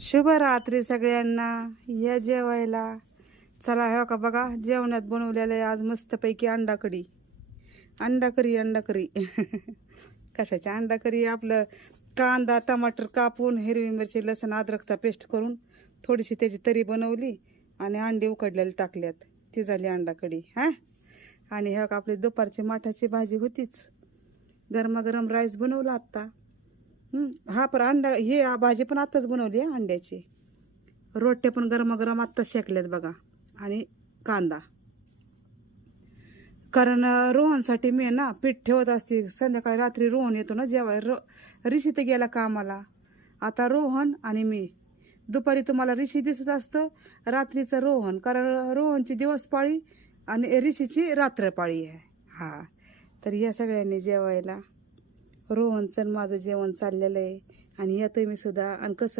शुभरात्री सगळ्यांना, या जेवायला. चला हो का बघा, जेवणात बनवलेलं आहे आज मस्तपैकी अंडा कढी. अंडा करी कशाची अंडा करी? आपलं कांदा टमाटर कापून, हिरवी मिरची लसण अद्रकचा पेस्ट करून थोडीशी त्याची तरी बनवली आणि अंडे उकडलेले टाकल्यात, ती झाली अंडा कढी. हां, आणि हो का आपली दुपारची माठाची भाजी होतीच. गरमागरम राईस बनवला आत्ता. हा पण अंडा ही भाजी पण आत्ताच बनवली आहे अंड्याची. रोट्या पण गरमागरम आत्ताच शेकल्यात बघा. आणि कांदा, कारण रोहनसाठी मी ना पीठ ठेवत असते. संध्याकाळी रात्री रोहन येतो ना जेवाय. ऋषी तर गेला कामाला. आता रोहन आणि मी. दुपारी तुम्हाला ऋषी दिसत असतं, रात्रीचं रोहन. कारण रोहनची दिवस पाळी आणि ऋषीची रात्र पाळी आहे. हा, तर या सगळ्यांनी जेवायला. रोहनचं माझं जेवण चाललेलं आहे आणि येतोय मी सुद्धा. आणि कसं